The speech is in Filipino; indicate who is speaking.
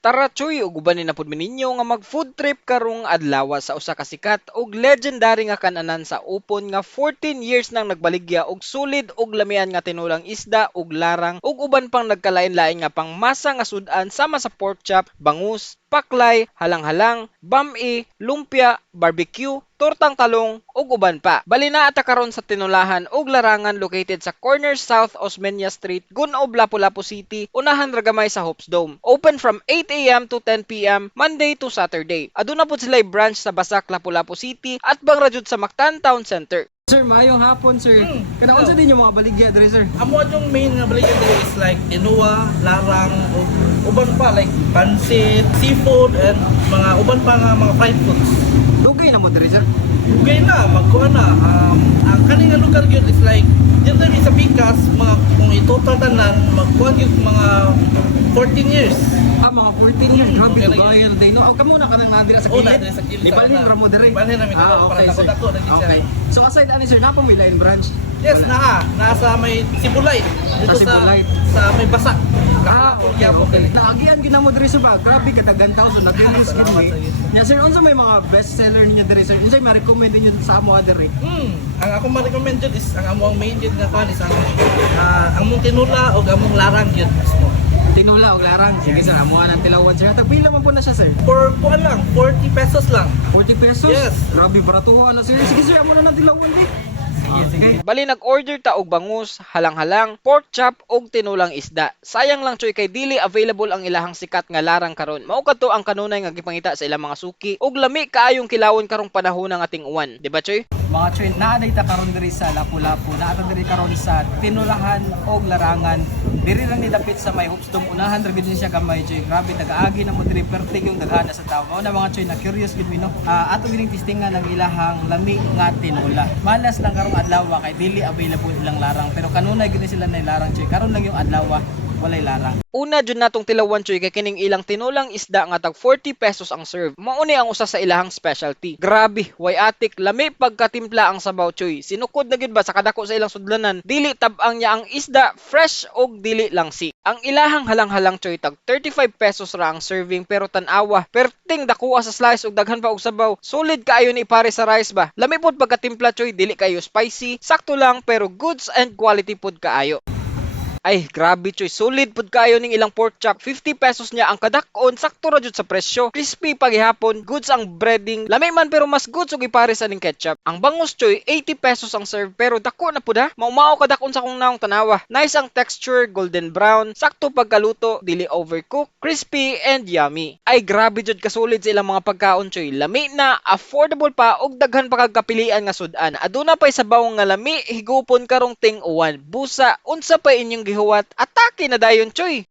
Speaker 1: Tara choy, ug uban ni na pud mi ninyo nga mag food trip karong adlaw sa usa ka sikat ug legendary nga kananan sa Upon nga 14 years nang nagbaligya og solid ug lamian nga tinulang isda ug larang ug uban pang nagkalain-lain nga pangmasa nga sudan sama sa pork chop, bangus, paklay, halang-halang, bami, lumpia, barbecue, tortang talong ug uban pa. Bali naa ta karon sa tinulahan ug larangan located sa corner South Osmeña Street, Gunob, Lapu-Lapu City, unahan ra gamay sa Hopes Dome. Open from 8 a.m. to 10 p.m. Monday to Saturday. Aduna pud sila branch sa Basak, Lapu-Lapu City at bangra jud sa Mactan Town Center.
Speaker 2: Sir, mayong hapon, sir. Kada unsa din yung mga baligya diri, sir?
Speaker 3: Amo yung main nga balik dito is like tinua, larang, uban pa like pansit, seafood, and mga uban pa nga mga fried foods.
Speaker 2: Dugay na mo diri, sir.
Speaker 3: Ugay na, magkuha na. Ang kaning nga lugar yun is like, dito rin sa Pikas, mga, kung itotal tanan, magkuha yun mga 14 years.
Speaker 2: Mga 14 years. Grabe,
Speaker 3: Okay,
Speaker 2: dugay na din. No, kamo na ka nang nandira sa
Speaker 3: Oo,
Speaker 2: kilid.
Speaker 3: nandira sa kilid.
Speaker 2: Libalhin ra mo diri.
Speaker 3: Libalhin ra mi diri. Para
Speaker 2: Okay, sir.
Speaker 3: dako-dako, naging siya.
Speaker 2: Okay. So aside ani, sir, napa may line branch?
Speaker 3: Yes, nasa may Sibulay. Dito
Speaker 2: Sa Sibulay.
Speaker 3: Sa may Basak.
Speaker 2: Okay, okay. Naagian gid na mo diri, sir ba? Grabe ka tagan thousand na diri skin
Speaker 3: Salamat sa
Speaker 2: ni.
Speaker 3: iyo.
Speaker 2: Nya, sir, unsa may mga best seller ninyo diri, sir? Unsay ma-recommend ninyo sa amo diri?
Speaker 3: Ang ako ma-recommend yun is ang among main yun nga kuan is ang among tinula o among larang yun mismo.
Speaker 2: Tinula og larang. Sige, sir, amo nang tilawan, sir. Tagpila man po na siya, sir?
Speaker 3: For kuan lang, 40 pesos lang.
Speaker 2: 40 pesos?
Speaker 3: Yes.
Speaker 2: Grabe, baratuhan na, sir. Sige, sir, amo na nang tilawan, di. Sige.
Speaker 1: Bali nag-order ta og bangus, halang-halang, pork chop ug tinulang isda. Sayang lang choy kay dili available ang ilahang sikat nga larang karon. Mao kadto ang kanunay nga gipangita sa ilang mga suki ug lami kaayong kilawon karong panahon ng ating uwan, di ba choy?
Speaker 2: Mga choy, naaday ta karon diri sa Lapu-Lapu, naata diri karon sa tinulahan og larangan. Diri lang ni dapit sa may Hopsdom, unahan ra gid siya gamay choy. Grabe tagaagi na mo diri pertig yung daghana sa tawo. Mao na mga choy na curious gid mi no. Ato gining testingan ng ilahang lami nga tinula. Malas lang karong adlaw kay dili available ilang larang pero kanunay gid sila na larang choy. Karon lang yung adlaw walay larang.
Speaker 1: Una jud natong tilawan choy kay kining ilang tinulang isda nga tag 40 pesos ang serve. Mao ni ang usa sa ilahang specialty. Grabe, way atik, lami pagkatimpla ang sabaw choy. Sinukod na gid ba sa kadako sa ilang sudlanan, dili tab-ang niya ang isda, fresh og dili lang si. Ang ilahang halang-halang choy tag 35 pesos ra ang serving pero tan-awa, perting dakuha sa slice ug daghan pa og sabaw. Solid kaayo ni pare sa rice ba. Lami pod pagkatimpla choy, dili kayo spicy, sakto lang pero goods and quality pod kaayo. Ay, grabe choy. Solid pud kayo ning ilang pork chop. 50 pesos niya ang kadak-on, sakto ra jud sa presyo. Crispy paghihapon, goods ang breading. Lami man pero mas goods og ipare sa ning ketchup. Ang bangus choy, 80 pesos ang serve pero dako na pud ha. Maumao kadak-on sa kung naong tanawa. Nice ang texture, golden brown, sakto pagkaluto, dili overcook, crispy and yummy. Ay, grabe jud kasolid sa ilang mga pagkaon choy. Lami na, affordable pa og daghan pa kag kapilian nga sudan. Aduna pay sabaw nga lami, higupon karong ting uwan. Busa, unsa pa inyong gihuwat, atake na dayon choy.